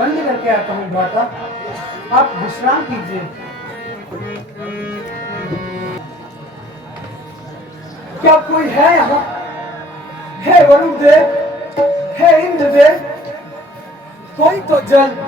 प्रबंध करके आता हूँ भ्राता, आप विश्राम कीजिए। क्या कोई है यहाँ? हे वरुण देव, हे इंद्रदेव, कोई तो जल।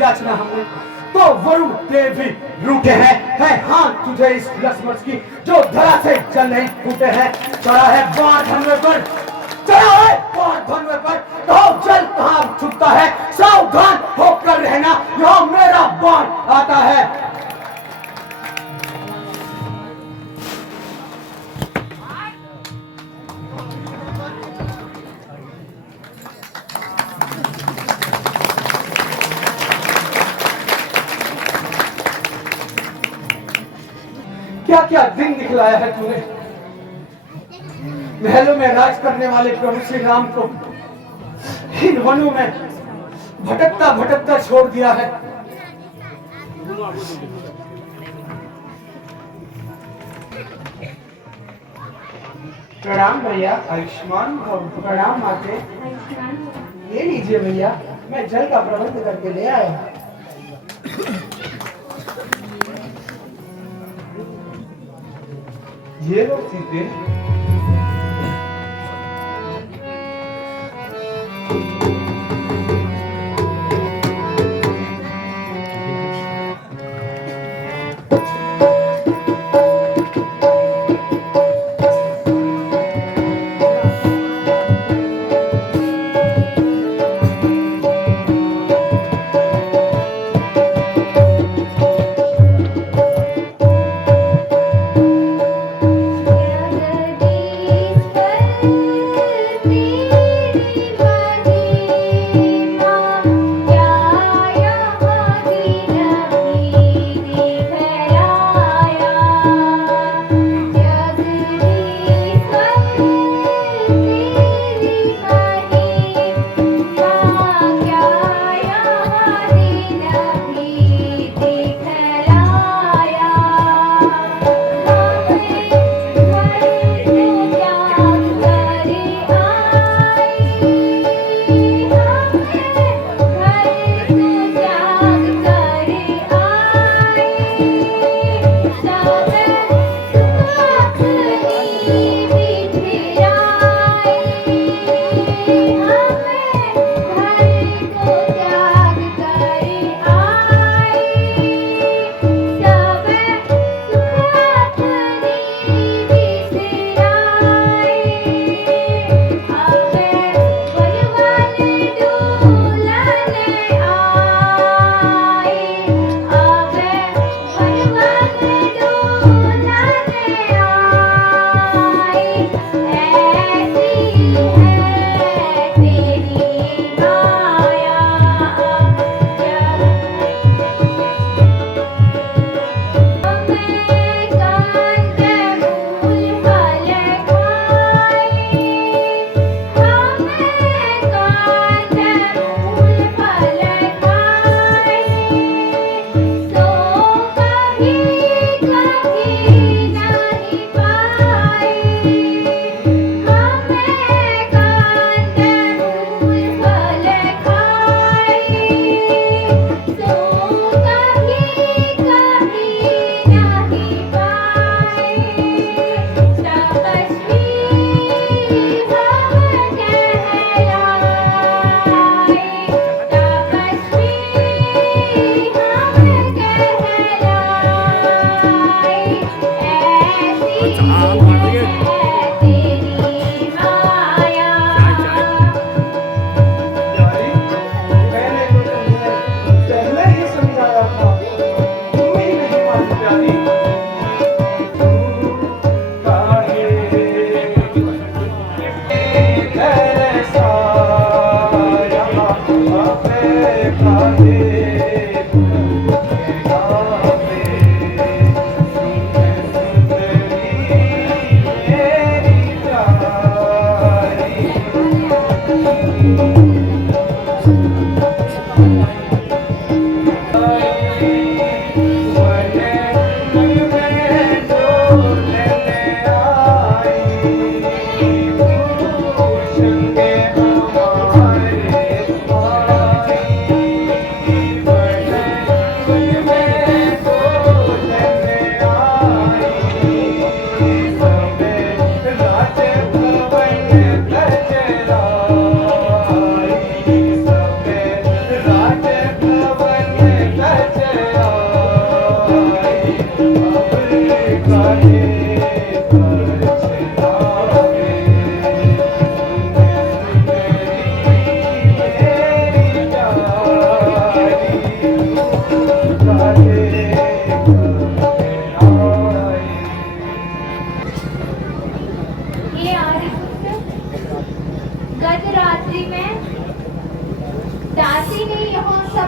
याचना हमने तो वरुण देव भी रूठे हैं। है हाँ तुझे इस लक्ष्मण की जो धरा से जल नहीं फूटे हैं। चढ़ा है बाण धनवे पर, चढ़ा है बाण धनवे पर, तो जल कहाँ छुपता है। सावधान होकर रहना, यहाँ मेरा बाण आता है। क्या क्या दिन दिखलाया है तूने। महलों में राज करने वाले प्रभु श्री राम को इन वनों में भटकता भटकता छोड़ दिया है। प्रणाम भैया। आयुष्मान भव। प्रणाम माते। ये लीजिए भैया, मैं जल का प्रबंध करके ले आया। ये लोग सीते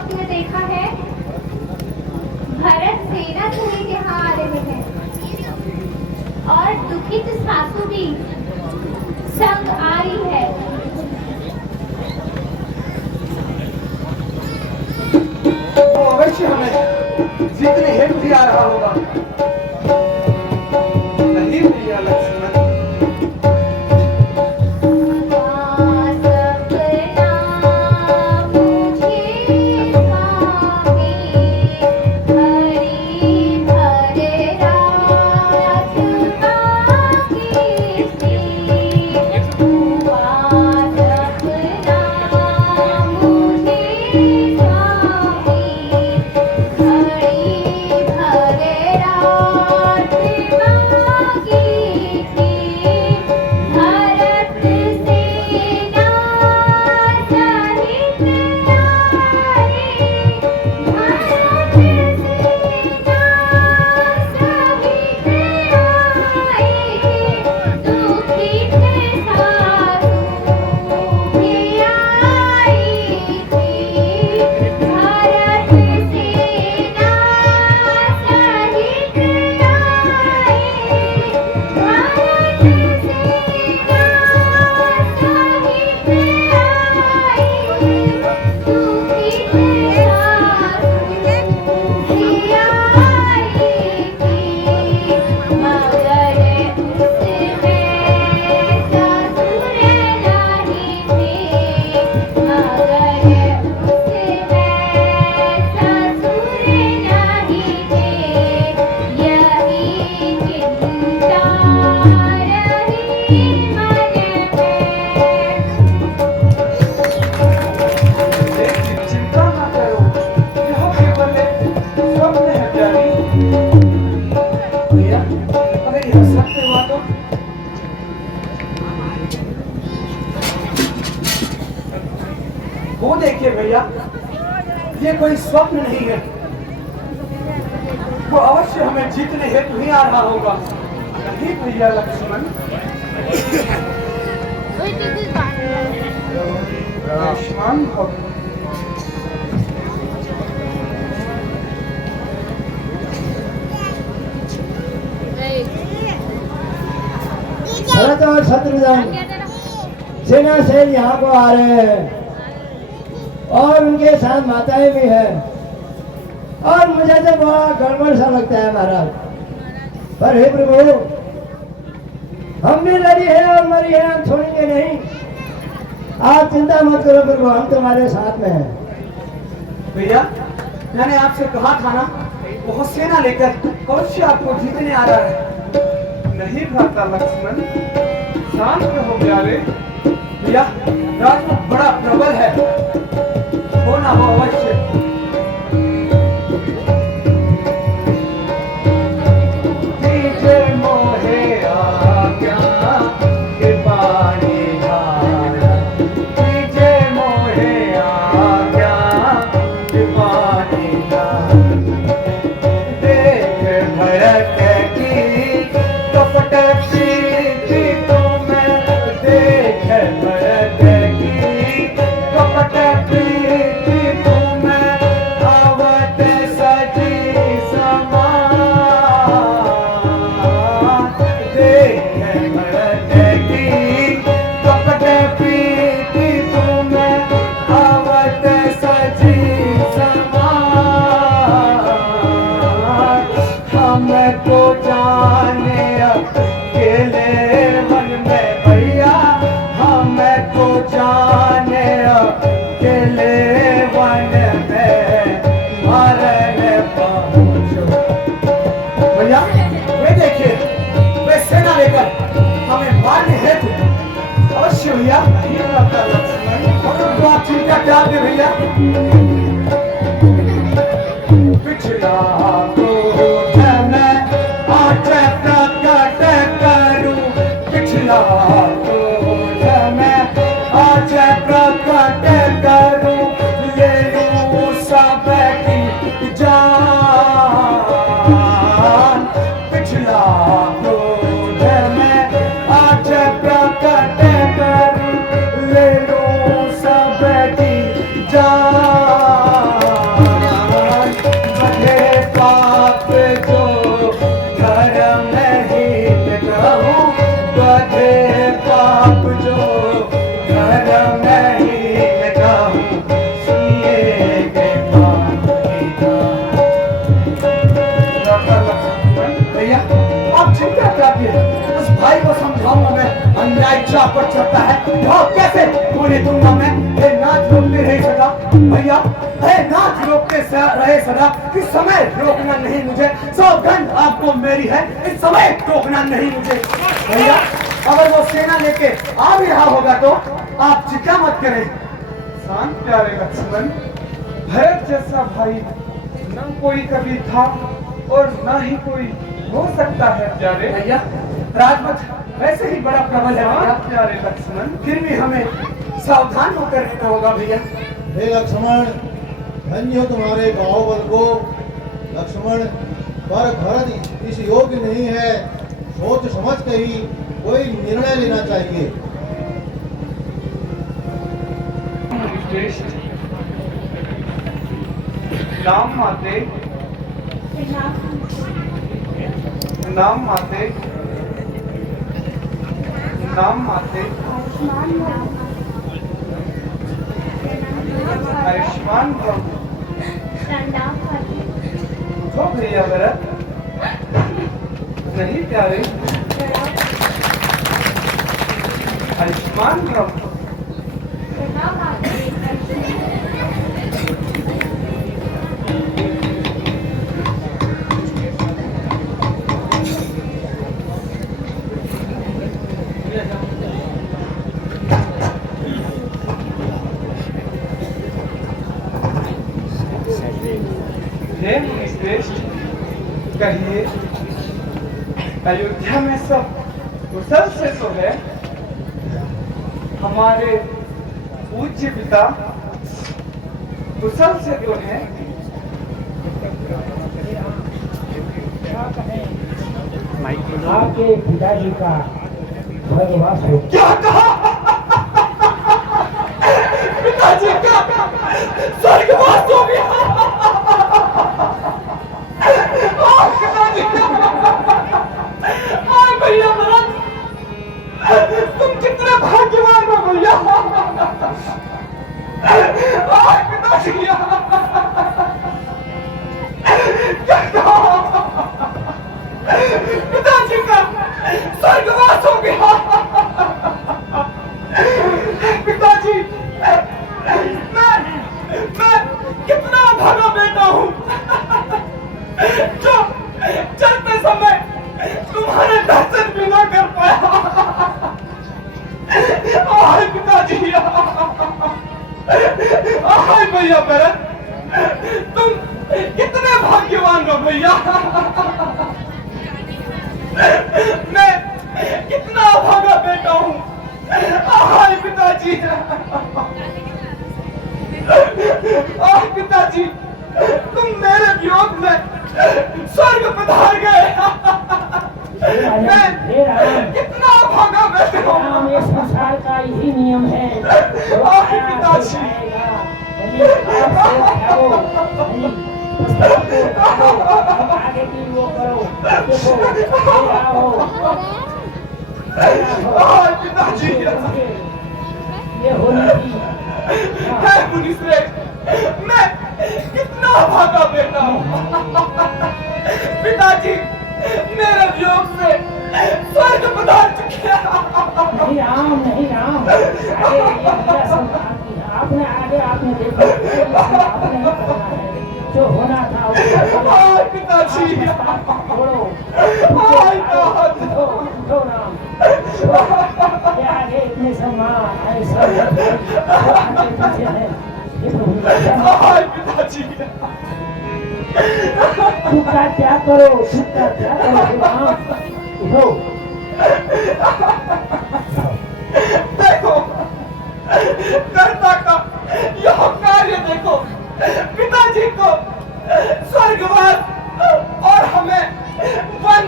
दृश्य देखा है? भरत सेना सहित यहाँ आ रहे हैं और दुखित सासू भी संग आ रही है। वो अवश्य हमें जीतने हेतु भी आ रहा होगा। नहीं भैया लक्ष्मण, वो देखिए भैया, ये कोई स्वप्न नहीं है। वो अवश्य हमें जीतने हेतु ही आ रहा होगा। नहीं भैया लक्ष्मण, लक्ष्मण भरत और शत्रुघ्न सेना से यहाँ को आ रहे हैं और उनके साथ माताएं भी हैं और मुझे तो बड़ा गड़बड़ सा लगता है महाराज। पर हे प्रभु, हम भी लड़ी है और मरी है, हम छोड़ेंगे नहीं। आप चिंता मत करो प्रभु, हम तुम्हारे साथ में हैं। भैया मैंने आपसे कहा था ना, बहुत सेना लेकर अवश्य आपको जीतने आ रहा है। नहीं भ्राता लक्ष्मण, शांत रहो प्यारे। भैया राजपूत बड़ा प्रबल है, होना हो अवश्य। दीजे मोहे आज्ञा के पानी धारा, दीजे मोहे आज्ञा के पानी धारा। देख भरत की कपट प्रीति तुम्हें, देख भरत की कपट प्रीति तुम्हें, आवत सजी समान। देख भरत की कपट प्रीति तुम्हें, आवत सजी समान। हमको जाने अकेले मन में भैया, हमको जाने अकेले वन में मरण पहुँचो। भैया वे देखिए, वे सेना लेकर हमें मारने हेतु अवश्य भैया। ये भ्राता लक्ष्मण, तो आप चिंता क्या दे भैया। पिछला क्रोध मैं आज प्रकट करूं, पिछला क्रोध मैं आज प्रकट करूं, ले लूं सबकी जान। पिछला क्रोध मैं आज प्रकट करूं, ले लूं सबकी जान। ऊंचा पर चढ़ता है भाव कैसे पूरी दूंगा मैं। हे नाच रोकते रहे सदा भैया, हे नाच रोकते रहे सदा, इस समय रोकना नहीं मुझे, सौगंध आपको मेरी है, इस समय रोकना नहीं मुझे भैया। अगर वो सेना लेके आ भी रहा होगा तो आप चिंता मत करें। शांत प्यारे लक्ष्मण, भरत जैसा भाई न कोई कभी था और न ही कोई हो सकता है प्यारे। भैया राजमत वैसे ही बड़ा प्रबल है भैया, शांत प्यारे लक्ष्मण, फिर भी हमें सावधान होकर रहना होगा भैया। हे लक्ष्मण, धन्य हो तुम्हारे बाहुबल को लक्ष्मण, पर भरत इस योग्य नहीं है, सोच समझ कर ही कोई निर्णय लेना चाहिए। श्रेष्ठ नाम माते, नाम माते, नाम माते, आयुष्मान भव। उठो भैया भरत, नहीं प्यारे, आयुष्मान भव। हे मुनिश्रेष्ठ, कहिए अयोध्या में सब कुशल से तो है? हमारे पूज्य पिता कुशल से तो है? आपके पिताजी का स्वर्गवास हो। क्या कहा? पिताजी का स्वर्गवास हो गया। पिताजी भैया भरत, तुम कितने भाग्यवान हो भैया। पिताजी पिताजी का स्वर्गवास हो गया। पिताजी मैं कितना भागा बेटा हूँ जो चलते समय तुम्हारे दर्शन भी ना कर पाया। पिताजी भैया भरत, तुम कितने भाग्यवान हो भैया। मैं कितना भागा बेटा हूँ। पिताजी पिताजी, तुम मेरे वियोग में स्वर्ग पधार गए। मैं कितना भागा बेटा हूँ। ये संसार का यही नियम है। पिताजी आगे की वो करो, देखो पिताजी ये होनी थी। है मुनिश्रेष्ठ, मैं कितना भागा बेटा हूँ। पिताजी मेरे वियोग से स्वर्ग पधार चुके हैं। नहीं राम, नहीं राम, आगे ये लीला संसार की है। आपने देखा, आपने ही करना है जो होना था वो। पिताजी छोड़ो, उठो राम, ये आगे इतने सम्मान ऐसा आगे पीछे है। ये प्रभु पिताजी सुख का त्याग करो, सुख का त्याग करो राम, उठो। देखो कर्ता का यह कार्य देखो, पिताजी को स्वर्गवास और हमें वन।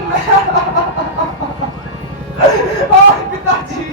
पिताजी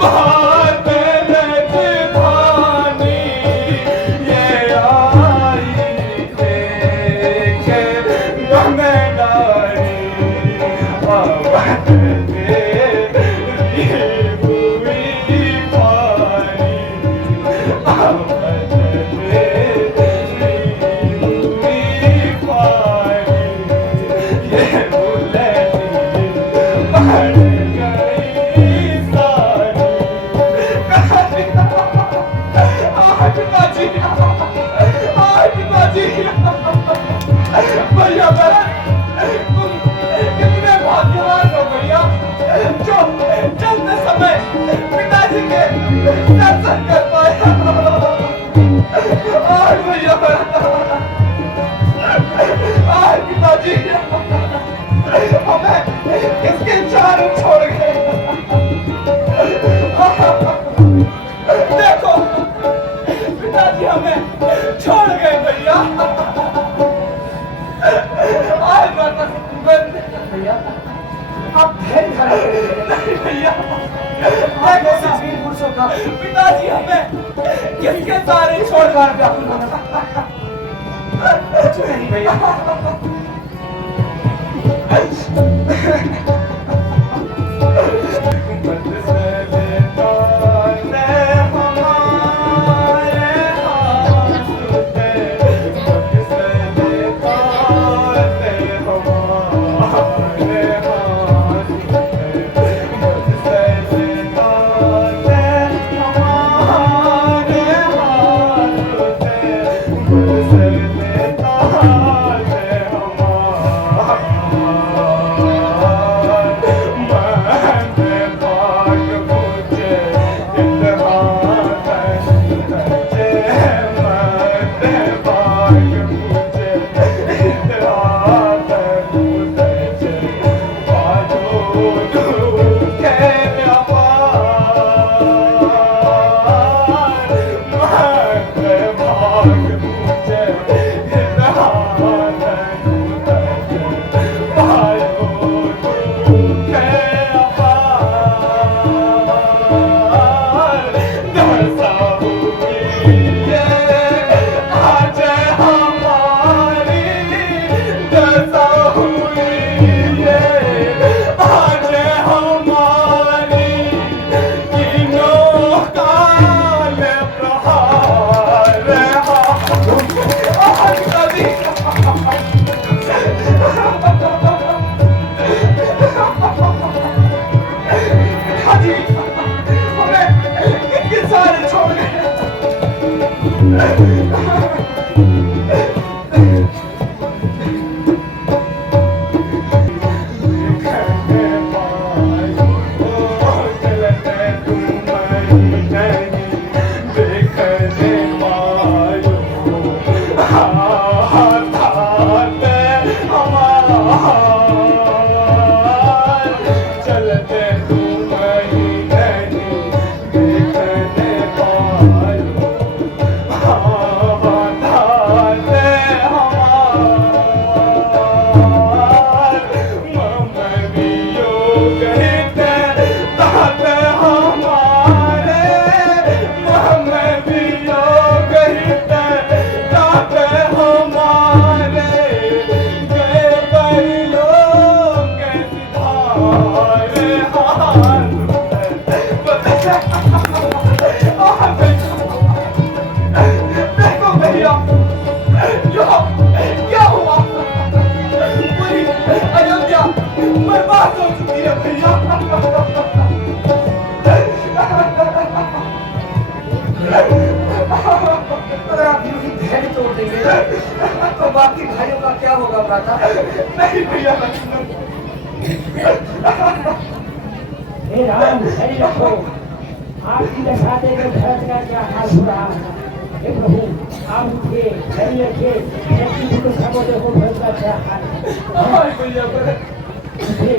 बात किसी के दर्शन कर पाया। और भैया और पिताजी हमें किसके चारों छोड़ गए। देखो पिताजी हमें छोड़ गए भैया। आज भैया आप धैर्य धारण करें। नहीं भैया आप ऐसे वीर पुरुषों का पिताजी हमें किसके सारे छोड़ छोड़कर व्याकुल होना कुछ नहीं भैया। अगर आप यूं ही धैर्य तोड़ देंगे तो बाकी भाइयों का क्या होगा भ्राता? नहीं भैया लक्ष्मण। हे राम धैर्य रखो। आपकी दशा देखकर भरत का क्या हाल हो रहा है। हे प्रभु आप उठिए धैर्य रखिए। व्यक्ति को सबको देखो भरत का क्या हाल है। भैया उठिए।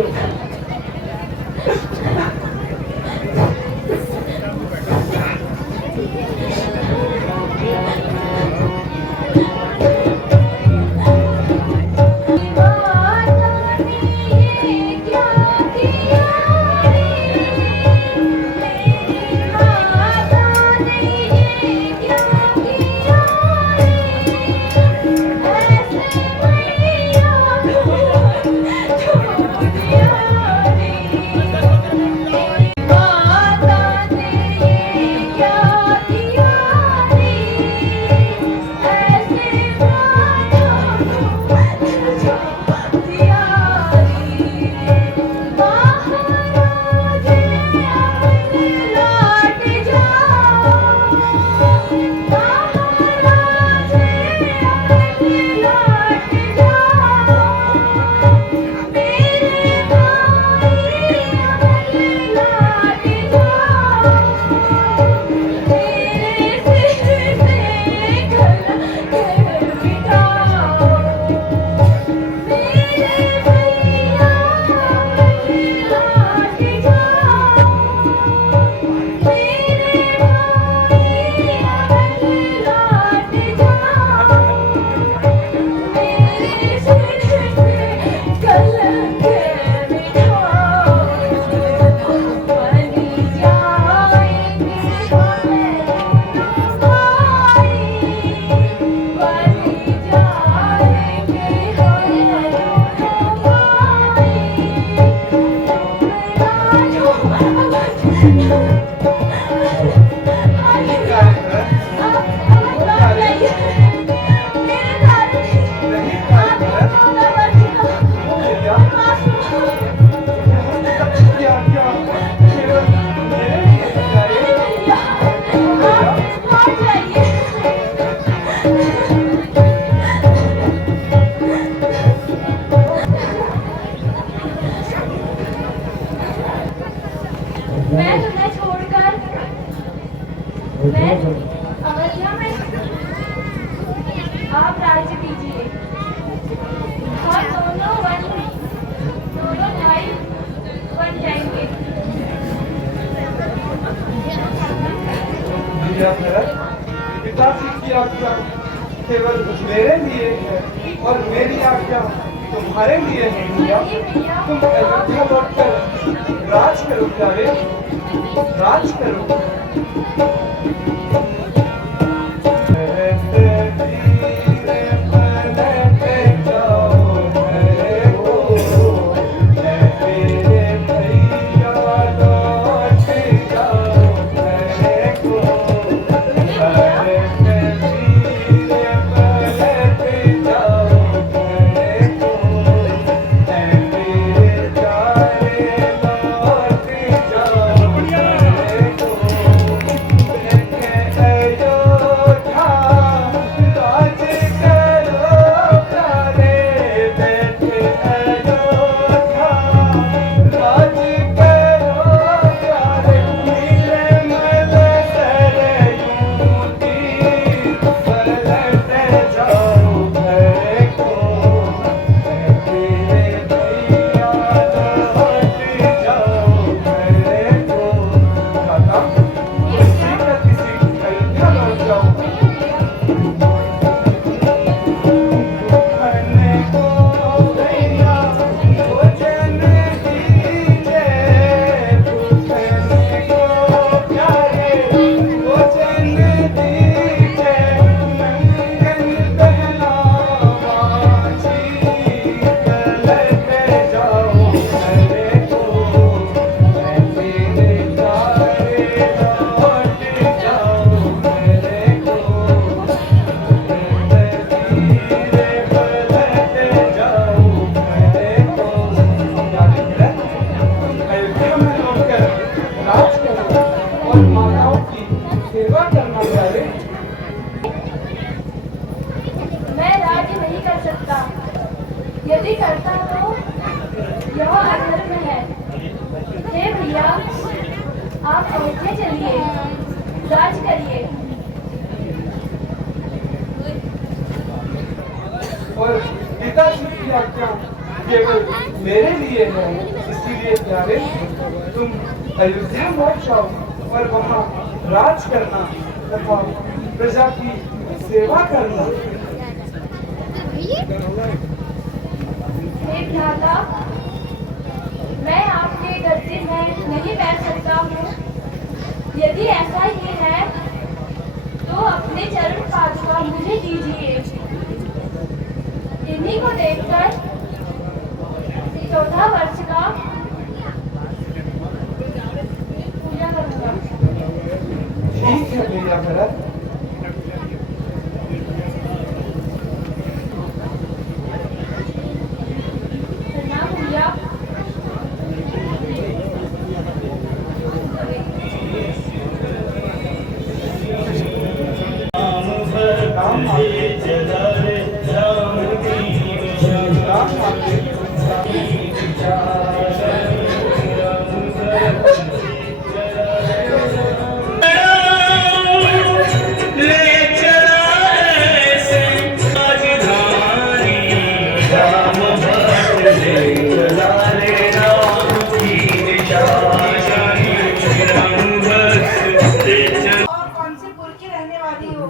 मैं अवध्या में, आप राज्य कीजिए। हम दोनों भाई बन जाएंगे। भैया भरत, पिताजी की आज्ञा केवल मेरे लिए है और मेरी आज्ञा तुम्हारे लिए है भैया। तुम अयोध्या लौटकर राज करो प्यारे, राज करो। यदि करता तो यह अधर्म है। हे भैया, आप अयोध्या चलिए, राज करिए। और पिताजी की आज्ञा केवल मेरे लिए है, इसीलिए प्यारे तुम अयोध्या लौट जाओ और वहाँ राज करना तथा प्रजा की सेवा करना। हे भ्राता, मैं आपके गद्दे में नहीं बैठ सकता हूँ। यदि ऐसा ही है तो अपने चरण पादुका मुझे दीजिए। इन्हीं को देखकर 14 वर्ष का पूजा करूंगा। ठीक है भैया भरत। प्रणाम भैया। और कौन से पुर की रहने वाली हो?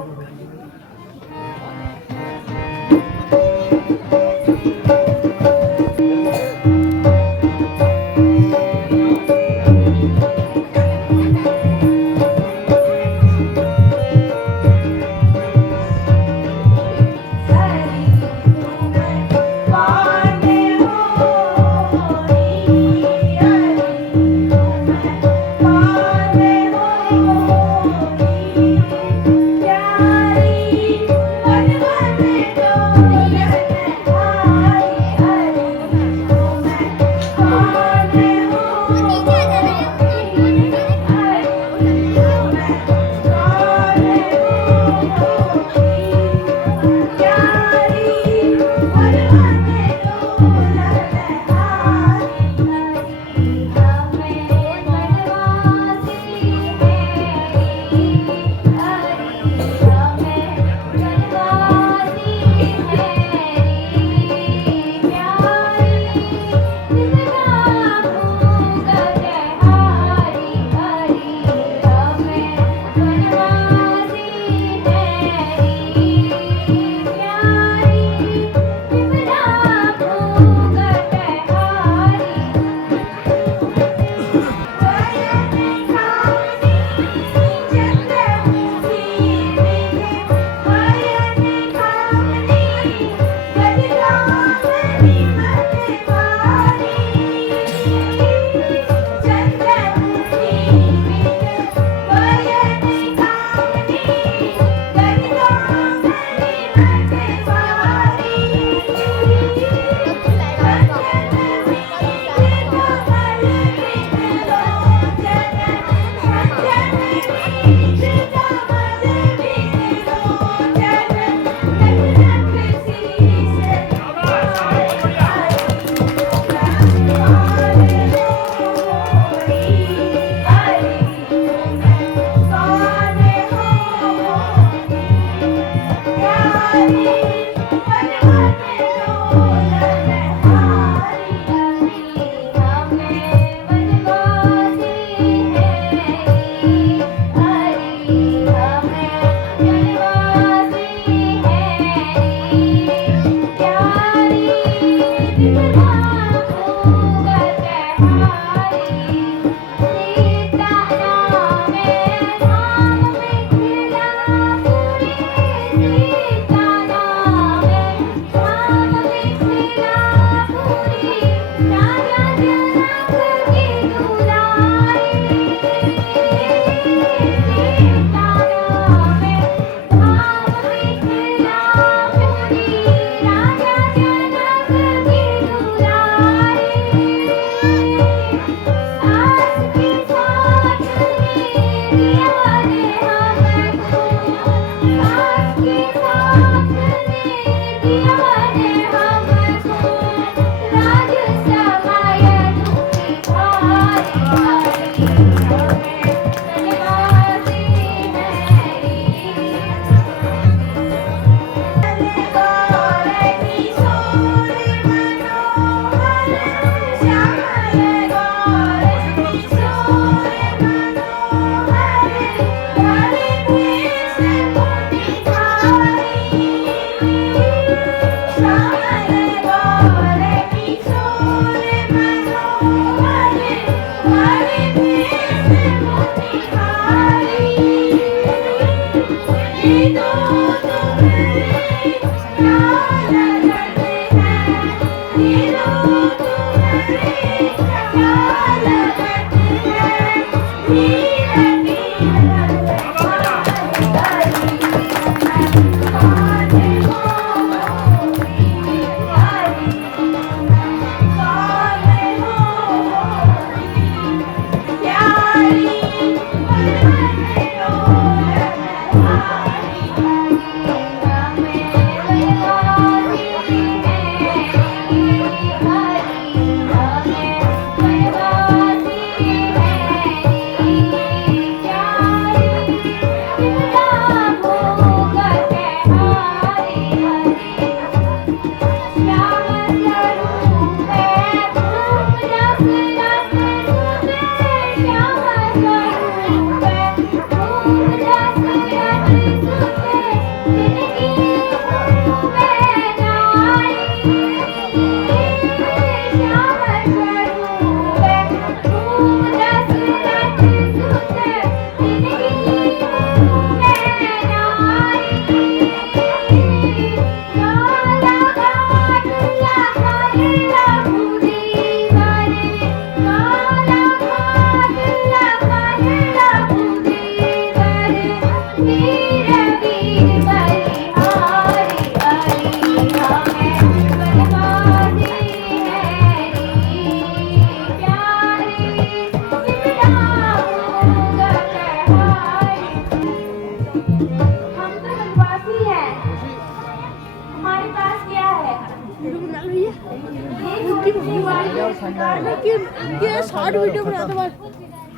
इनके शॉर्ट वीडियो बनाते बस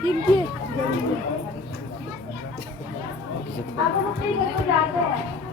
इनके अब हम अपने घर को जाते हैं।